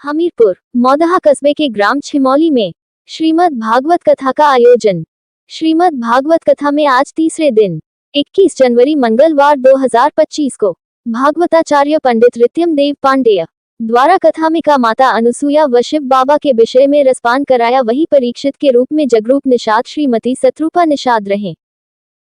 हमीरपुर मौदहा कस्बे के ग्राम छिमौली में श्रीमद् भागवत कथा का आयोजन। श्रीमद् भागवत कथा में आज तीसरे दिन 21 जनवरी मंगलवार 2025 को भागवताचार्य पंडित रित्यम देव पांडेय द्वारा कथामिका माता अनुसुया व शिव बाबा के विषय में रसपान कराया। वही परीक्षित के रूप में जगरूप निषाद श्रीमती सतरूपा निषाद रहे,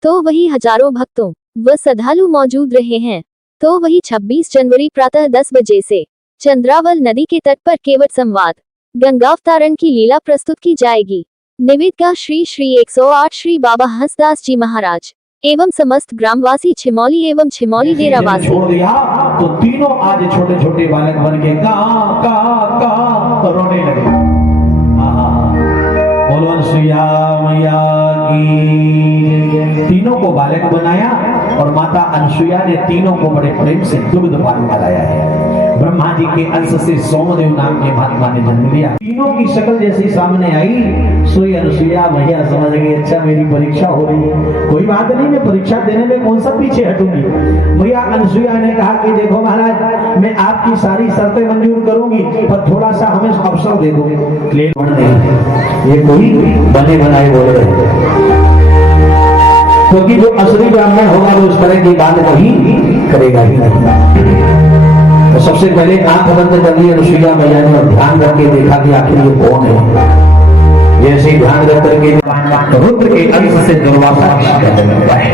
तो वही हजारों भक्तों व श्रद्धालु मौजूद रहे हैं। तो वही 26 जनवरी प्रातः 10 बजे से चंद्रावल नदी के तट पर केवट संवाद गंगावतारण की लीला प्रस्तुत की जाएगी। निवेदिका श्री 108 श्री बाबा हंसदास जी महाराज एवं समस्त ग्रामवासी छिमौली एवं छिमौली डेरावासी। छोड़ दिया तो तीनों आज छोटे छोटे बालक बन के का रोने लगे। बोलो अनुसुईया मैया की। तीनों को बालक बनाया और माता अनुसुईया ने तीनों को बड़े प्रेम से दुग्ध पान कराया है। ब्रह्मा जी के अंश से सोमदेव नाम के महात्मा ने जन्म लिया। तीनों की शक्ल जैसी सामने आई, सोई अनुसुईया मैया समझ गई, अच्छा मेरी परीक्षा हो रही है, कोई बात नहीं, मैं परीक्षा देने में कौन सा पीछे हटूंगी। मैया अनुसुईया ने कहा कि देखो महाराज, मैं आपकी सारी शर्तें मंजूर करूंगी, पर थोड़ा सा हमें अवसर दे दो। ये कोई बने बनाए बोल रहे, क्योंकि जो असली ब्राह्मण होगा वो इस तरह की बात नहीं करेगा ही नहीं। तो सबसे पहले आंख बंद कर ली अनुसुईया मैया ने और ध्यान रख के देखा कि आखिर ये कौन है। जैसे ध्यान रख करके रुद्र के अंश से दुर्वासा लगता है।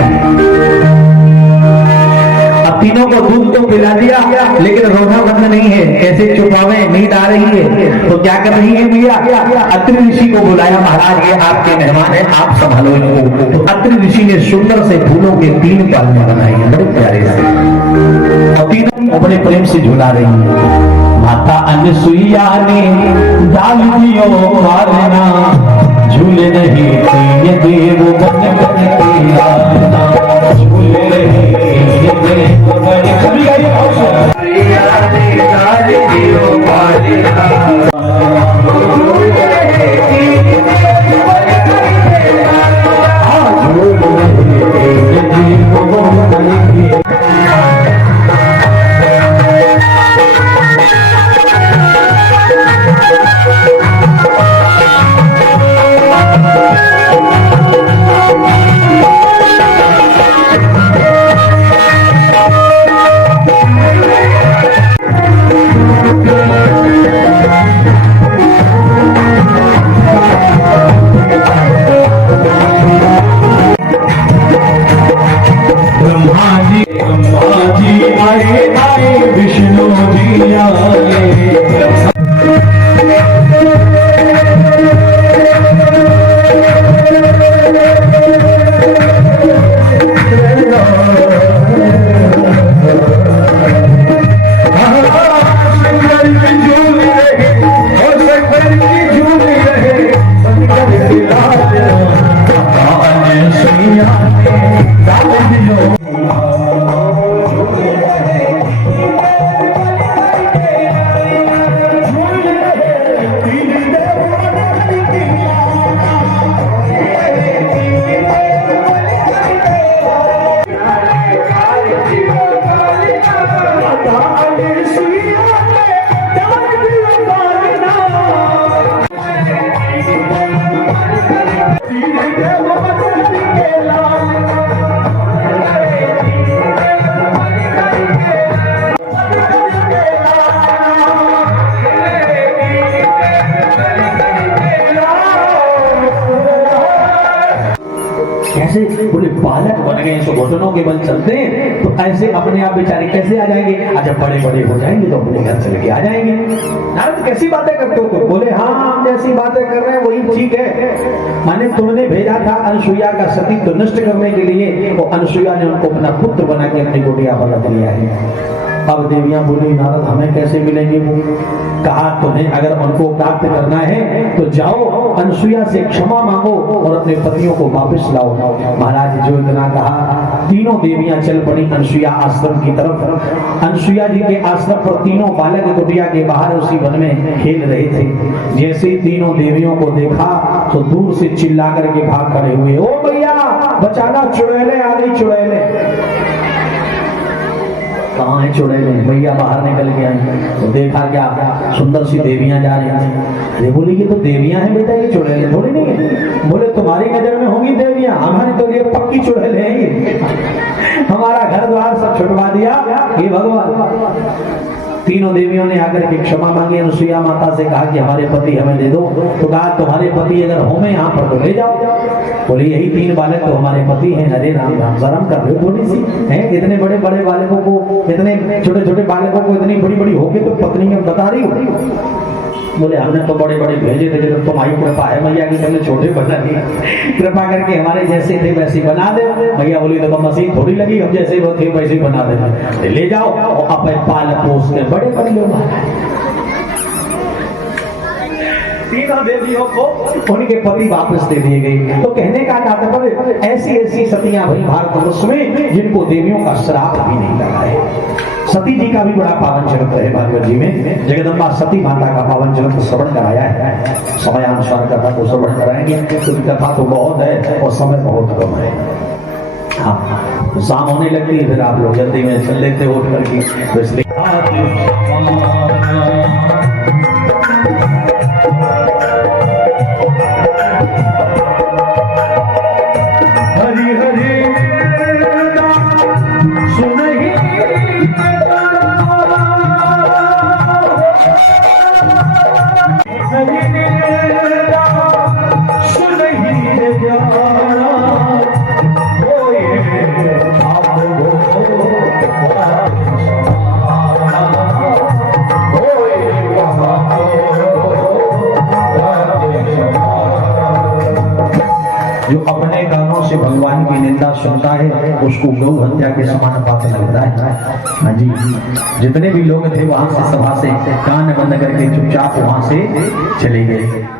अब तीनों को दूध तो पिला दिया, लेकिन रोना बंद नहीं है, कैसे छुपावे, नींद आ रही है। तो क्या कर रही है मैया, अत्रि ऋषि को बुलाया, महाराज ये आपके मेहमान है, आप संभालो इनको। तो अत्रि ऋषि ने सुंदर से फूलों के 3 पालने बनाई है, बड़े प्यारे से, और तीनों बड़े प्रेम से झुला रही है। माता अनुसुईया ने डाल दियो मारना, झूले नहीं ये देव बन बन के आना, झूले नहीं ये देव बन कभी अनुसुईया ने डाल दियो मारना, कैसे बोले बालक बन गए, सो घुटनों के बल चलते हैं, तो ऐसे अपने आप बेचारे कैसे आ जाएंगे। जब बड़े बड़े हो जाएंगे तो अपने घर चल के आ जाएंगे। नारद कैसी बातें करते हो? बोले हाँ, हम जैसी बातें कर रहे हैं वही ठीक है। माने तुमने भेजा था अनुसुईया का सतीत्व नष्ट करने के लिए, वो अनुसुईया ने उनको अपना पुत्र बना के अपनी कुटिया पर रख लिया है। अब देवियां बोली नारद हमें कैसे मिलेंगे? वो कहा तुम्हें अगर उनको प्राप्त करना है तो जाओ अनुसुईया से क्षमा मांगो और अपने पतियों को वापस लाओ। महाराज जो इतना कहा, तीनों देवियां चल पड़ी अनुसुईया आश्रम की तरफ। अनुसुईया जी के आश्रम पर तीनों बालक कुटिया के बाहर उसी वन में खेल रहे थे। जैसे ही तीनों देवियों को देखा तो दूर से चिल्ला करके भाग खड़े हुए, ओ भैया बचाना, चुड़ैले आ गई, चुड़ैले। कहाँ है चुड़ैल? भैया बाहर निकल के आई तो देखा क्या सुंदर सी देवियां जा रही हैं। अरे बोली ये तो देवियां हैं बेटा, ये चुड़ैल थोड़ी नहीं है। बोले तुम्हारी नजर में होंगी देवियां, हमारी तो ये पक्की चुड़ैल है ये। हमारा घर द्वार सब छुटवा दिया ये भगवान। तीनों देवियों ने आकर के क्षमा मांगी। अनुसुईया माता से कहा कि हमारे पति हमें दे दो। तो कहा तुम्हारे पति अगर हो में यहाँ पर तो ले जाओ। बोले यही 3 बालक तो हमारे पति हैं। अरे राम राम, शर्म कर रहे हो थोड़ी सी हैं? इतने बड़े बड़े बालकों को, इतने छोटे छोटे बालकों को इतनी बड़ी बड़ी होके तो पत्नी में बता रही हो। बोले हमने तो बड़े बड़े भेजे थे, जब तुम्हारी कृपा है मैया की, तुमने छोटे बना दिए, कृपा करके हमारे जैसे थे वैसे बना दे। भैया बोली तो मशीन थोड़ी लगी, हम जैसे वो थे वैसे ही बना दे। ले जाओ अब पाल पोस के बड़े बन लो। तीनों देवियों को उनके पति वापस दे दिए गए। तो कहने का तात्पर्य ऐसी ऐसी सतियां भई भारतवर्ष में जिनको देवियों का श्राप भी नहीं लगा है। सती जी का भी बड़ा पावन चरित्र है भागवत जी में। जगदम्बा सती माता का पावन चरित्र श्रवण कराया है। समयानुसार कथा को श्रवण कराएंगे क्योंकि कथा तो बहुत है और समय बहुत कम है। हाँ, तो शाम होने लगती है, फिर आप लोग जल्दी में चल लेते हो उठ करके, तो इसलिए हरि हरि सुनहि जो अपने गानों से भगवान की निंदा सुनता है उसको गौ हत्या के समान बात लगता है। हाँ जी, जितने भी लोग थे वहां से सभा से कान बंद करके चुपचाप वहां से चले गए।